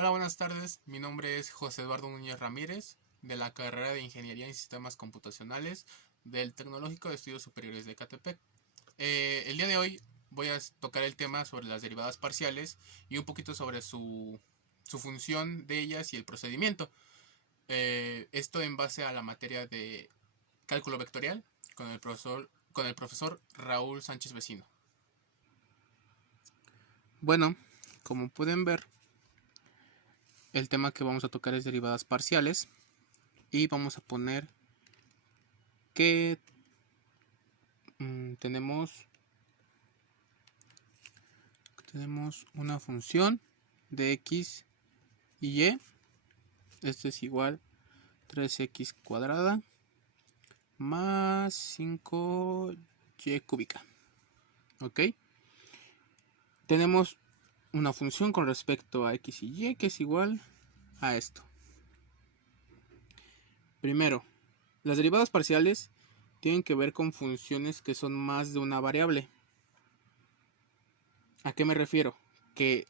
Hola, buenas tardes. Mi nombre es José Eduardo Núñez Ramírez, de la carrera de Ingeniería en Sistemas Computacionales del Tecnológico de Estudios Superiores de Ecatepec. El día de hoy voy a tocar el tema sobre las derivadas parciales y un poquito sobre su función de ellas y el procedimiento. Esto en base a la materia de cálculo vectorial con el profesor Raúl Sánchez Vecino. Bueno, como pueden ver, el tema que vamos a tocar es derivadas parciales y vamos a poner que tenemos una función de x y y. Esto es igual 3x cuadrada más 5y cúbica. ¿Ok? Tenemos una función con respecto a x y y que es igual a esto. Primero, las derivadas parciales tienen que ver con funciones que son más de una variable. ¿A qué me refiero? Que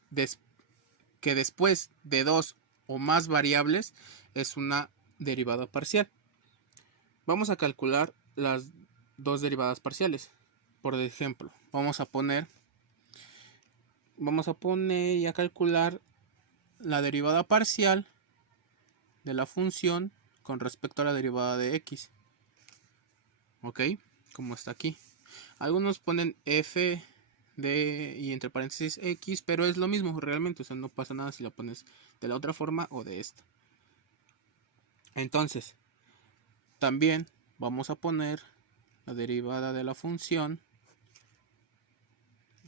después de dos o más variables es una derivada parcial. Vamos a calcular las dos derivadas parciales. Por ejemplo, vamos a poner y a calcular la derivada parcial de la función con respecto a la derivada de x. ¿Ok? Como está aquí. Algunos ponen f y entre paréntesis x, pero es lo mismo realmente, o sea, no pasa nada si la pones de la otra forma o de esta. Entonces, también vamos a poner la derivada de la función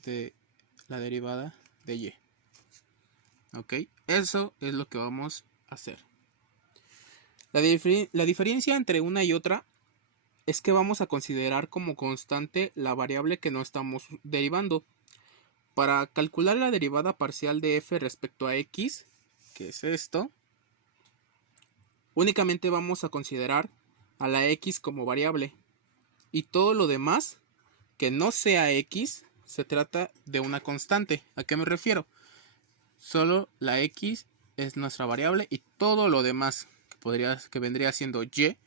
de la derivada de y. ¿Ok? Eso es lo que vamos a hacer. La diferencia entre una y otra es que vamos a considerar como constante la variable que no estamos derivando. Para calcular la derivada parcial de f respecto a x, que es esto, únicamente vamos a considerar a la x como variable. Y todo lo demás, que no sea x, se trata de una constante. ¿A qué me refiero? Solo la x es nuestra variable y todo lo demás, que vendría siendo y,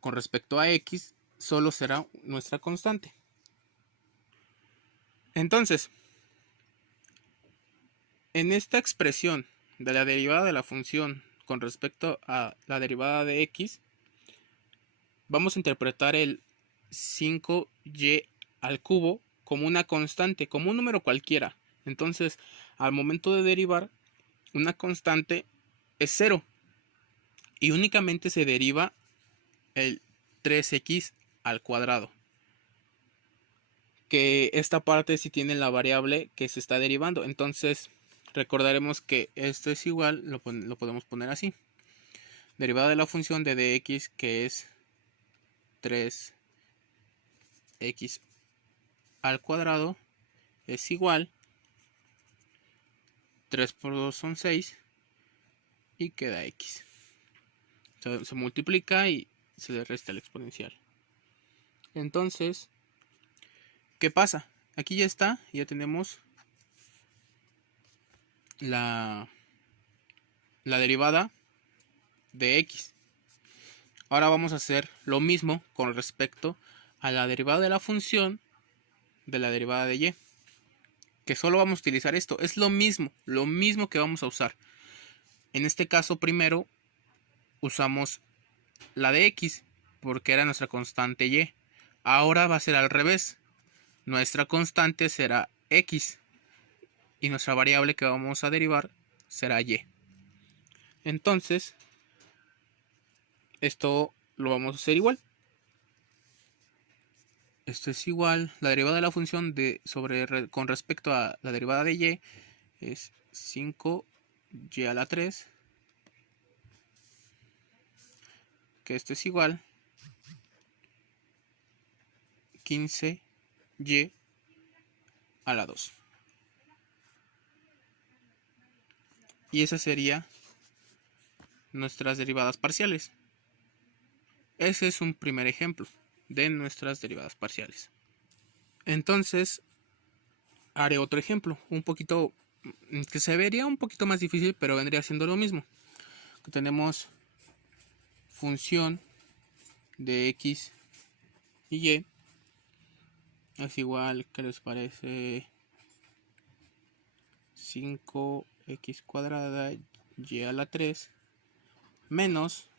con respecto a x, solo será nuestra constante. Entonces, en esta expresión de la derivada de la función con respecto a la derivada de x, vamos a interpretar el 5y al cubo como una constante, como un número cualquiera. Entonces, al momento de derivar, una constante es 0 y únicamente se deriva el 3x al cuadrado. Que esta parte sí tiene la variable que se está derivando. Entonces, recordaremos que esto es igual, lo podemos poner así. Derivada de la función de dx, que es 3x al cuadrado, es igual 3 por 2 son 6 y queda x. Se multiplica y se le resta el exponencial. Entonces, ¿qué pasa? Aquí ya está, ya tenemos la derivada de x. Ahora vamos a hacer lo mismo con respecto a la derivada de la función de la derivada de y. Que solo vamos a utilizar esto. Es lo mismo que vamos a usar. En este caso primero usamos la de x porque era nuestra constante y. Ahora va a ser al revés. Nuestra constante será x y nuestra variable que vamos a derivar será y. Entonces, esto lo vamos a hacer igual. Esto es igual, la derivada de la función con respecto a la derivada de y es 5y a la 3, que esto es igual 15y a la 2. Y esa sería nuestras derivadas parciales. Ese es un primer ejemplo de nuestras derivadas parciales. Entonces, haré otro ejemplo, un poquito que se vería un poquito más difícil, pero vendría siendo lo mismo. Tenemos función de x y y es igual, ¿qué les parece? 5x cuadrada y a la 3 menos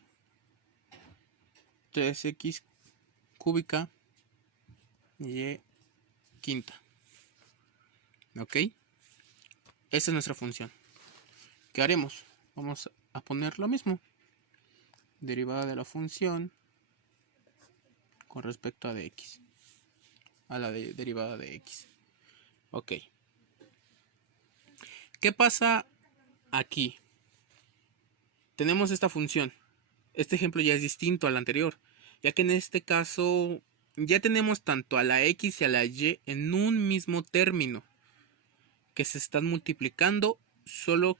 3x cúbica y quinta. ¿Ok? Esa es nuestra función. ¿Qué haremos? Vamos a poner lo mismo. Derivada de la función con respecto a de x. A la derivada de x. Ok. ¿Qué pasa aquí? Tenemos esta función. Este ejemplo ya es distinto al anterior, ya que en este caso ya tenemos tanto a la x y a la y en un mismo término, que se están multiplicando. Solo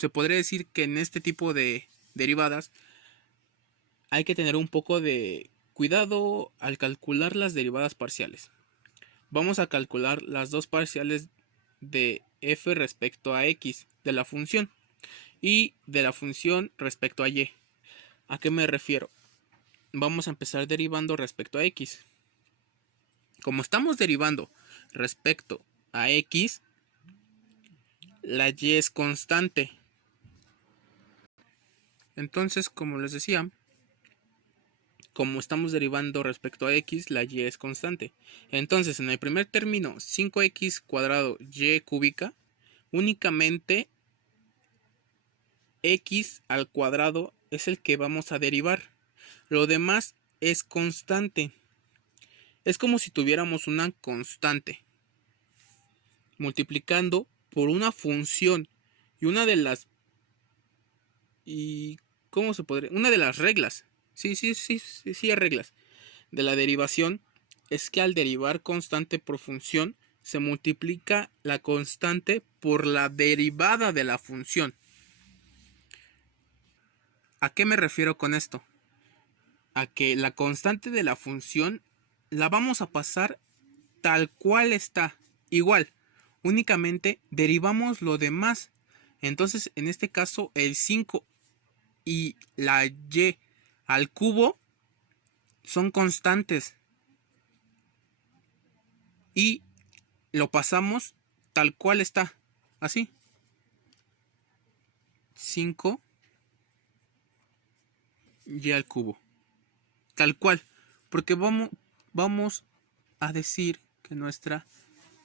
se podría decir que en este tipo de derivadas hay que tener un poco de cuidado al calcular las derivadas parciales. Vamos a calcular las dos parciales de f respecto a x de la función y de la función respecto a y. ¿A qué me refiero? Vamos a empezar derivando respecto a x. Como estamos derivando respecto a x, la y es constante. Entonces, como les decía, como estamos derivando respecto a x, la y es constante. Entonces, en el primer término, 5x cuadrado y cúbica, únicamente x al cuadrado es el que vamos a derivar. Lo demás es constante. Es como si tuviéramos una constante multiplicando por una función, y una de las ¿cómo se podría? Una de las reglas. Sí, reglas de la derivación es que al derivar constante por función se multiplica la constante por la derivada de la función. ¿A qué me refiero con esto? A que la constante de la función la vamos a pasar tal cual está, igual, únicamente derivamos lo demás. Entonces, en este caso, el 5 y la y al cubo son constantes y lo pasamos tal cual está, así. 5 y al cubo, tal cual, porque vamos a decir que nuestra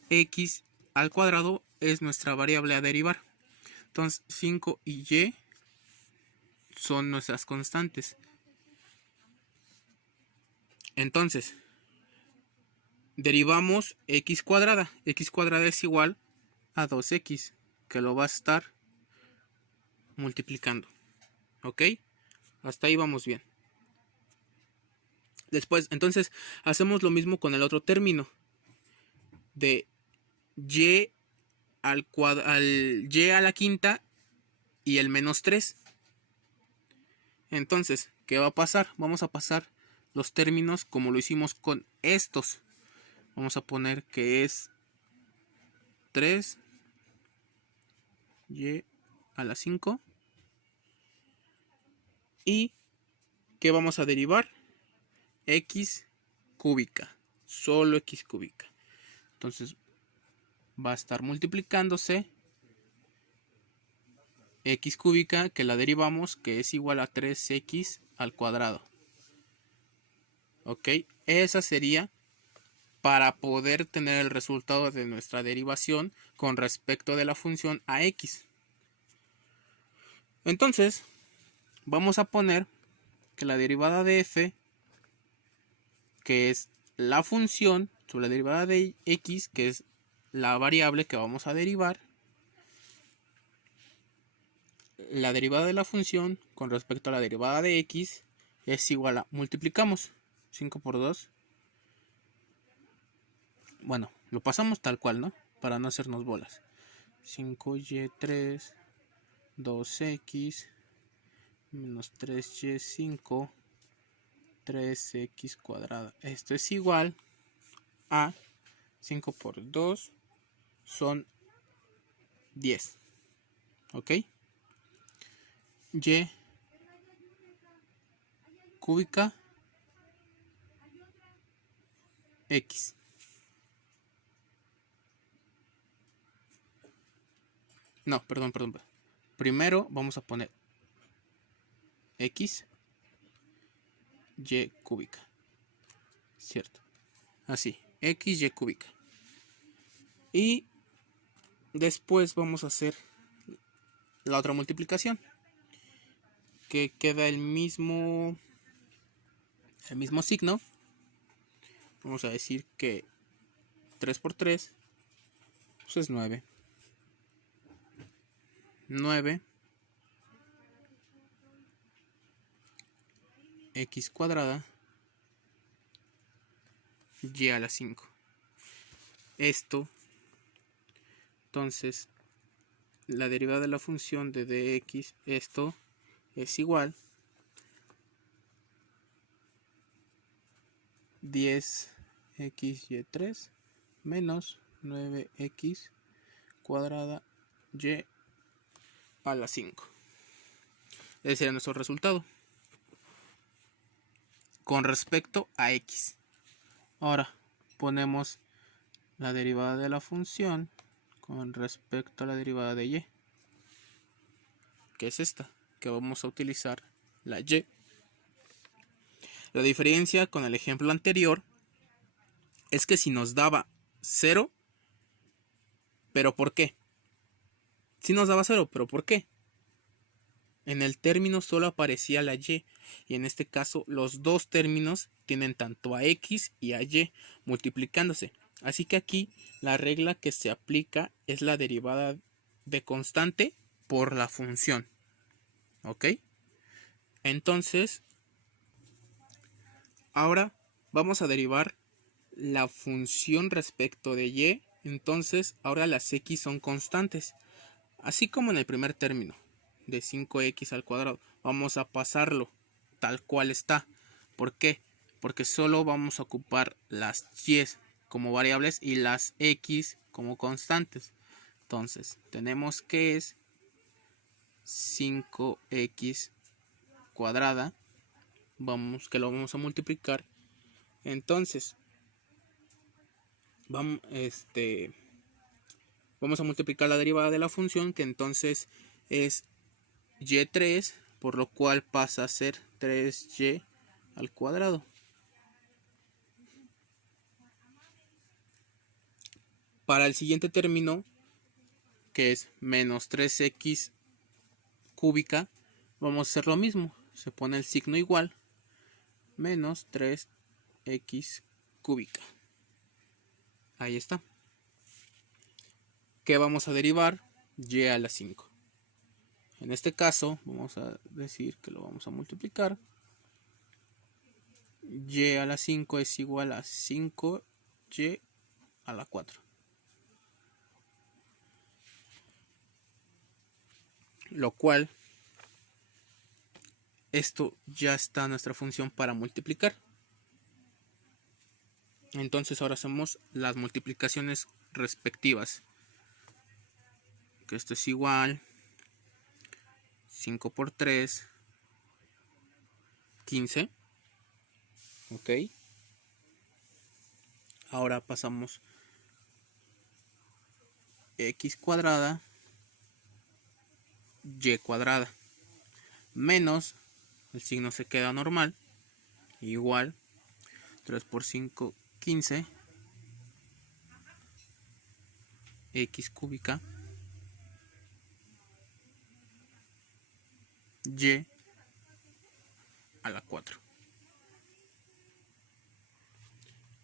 x al cuadrado es nuestra variable a derivar. Entonces 5 y y son nuestras constantes. Entonces derivamos x cuadrada. X cuadrada es igual a 2x, que lo va a estar multiplicando. ¿Ok? Hasta ahí vamos bien. Después, entonces, hacemos lo mismo con el otro término. De y al y a la quinta y el menos 3. Entonces, ¿qué va a pasar? Vamos a pasar los términos como lo hicimos con estos. Vamos a poner que es 3 y a la 5. ¿Y qué vamos a derivar? X cúbica. Solo x cúbica. Entonces va a estar multiplicándose x cúbica, que la derivamos, que es igual a 3x al cuadrado. Ok, esa sería para poder tener el resultado de nuestra derivación con respecto de la función a x. Entonces, vamos a poner que la derivada de f, que es la función sobre la derivada de x, que es la variable que vamos a derivar, la derivada de la función con respecto a la derivada de x es igual a, multiplicamos 5 por 2. Bueno, lo pasamos tal cual, ¿no? Para no hacernos bolas. 5y3 2x menos 3y5 3x cuadrada. Esto es igual a 5 por 2 son 10. ¿Ok? Y cúbica X. No, perdón. Primero vamos a poner X, Y cúbica. ¿Cierto? Así, X, Y cúbica. Y después vamos a hacer la otra multiplicación. Que queda el mismo signo. Vamos a decir que 3 por 3 pues es 9. 9 x cuadrada y a la 5. Esto, entonces, la derivada de la función de dx, esto es igual 10xy3 menos 9x cuadrada y a la 5. Ese sería nuestro resultado con respecto a x. Ahora ponemos la derivada de la función con respecto a la derivada de y, que es esta, que vamos a utilizar la y. La diferencia con el ejemplo anterior es que si nos daba 0, ¿pero por qué? Si nos daba 0, ¿pero por qué? En el término solo aparecía la y en este caso los dos términos tienen tanto a x y a y multiplicándose. Así que aquí la regla que se aplica es la derivada de constante por la función. ¿Ok? Entonces, ahora vamos a derivar la función respecto de y. Entonces, ahora las x son constantes. Así como en el primer término de 5x al cuadrado, vamos a pasarlo tal cual está. ¿Por qué? Porque solo vamos a ocupar las y como variables y las x como constantes. Entonces, tenemos que es 5x cuadrada, que lo vamos a multiplicar. Entonces, vamos a multiplicar la derivada de la función, que entonces es y3, por lo cual pasa a ser 3y al cuadrado. Para el siguiente término, que es menos 3x cúbica, vamos a hacer lo mismo. Se pone el signo igual, menos 3x cúbica. Ahí está. ¿Qué vamos a derivar? Y a la 5. En este caso, vamos a decir que lo vamos a multiplicar. Y a la 5 es igual a 5y a la 4. Lo cual, esto ya está nuestra función para multiplicar. Entonces ahora hacemos las multiplicaciones respectivas. Que esto es igual 5 por 3, 15. Ok. Ahora pasamos x cuadrada y cuadrada menos, el signo se queda normal, igual 3 por 5, 15 x cúbica y a la 4.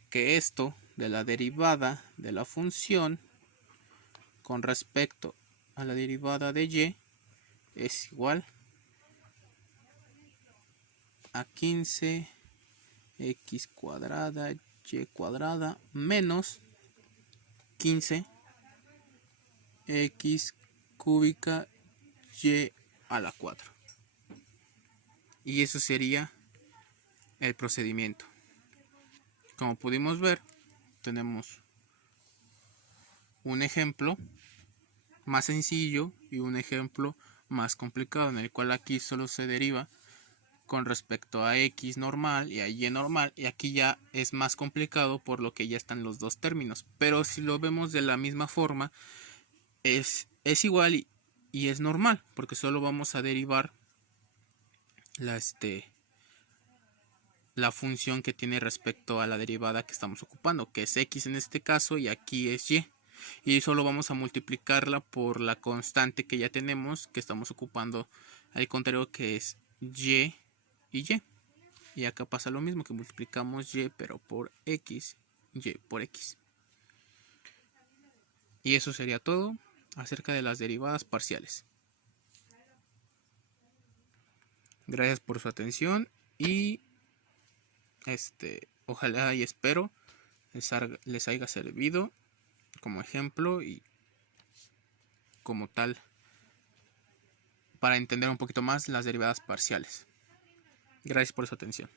Que esto de la derivada de la función con respecto a la derivada de y es igual a 15 x cuadrada y cuadrada menos 15 x cúbica y a la 4. Y eso sería el procedimiento. Como pudimos ver, tenemos un ejemplo más sencillo y un ejemplo más complicado, en el cual aquí solo se deriva con respecto a x normal y a y normal, y aquí ya es más complicado por lo que ya están los dos términos, pero si lo vemos de la misma forma es igual y es normal, porque solo vamos a derivar la función que tiene respecto a la derivada que estamos ocupando, que es x en este caso y aquí es y solo vamos a multiplicarla por la constante que ya tenemos, que estamos ocupando al contrario, que es y y y. Y acá pasa lo mismo, que multiplicamos y pero por x, y por x. Y eso sería todo acerca de las derivadas parciales. Gracias por su atención y ojalá y espero les haya servido como ejemplo y como tal para entender un poquito más las derivadas parciales. Gracias por su atención.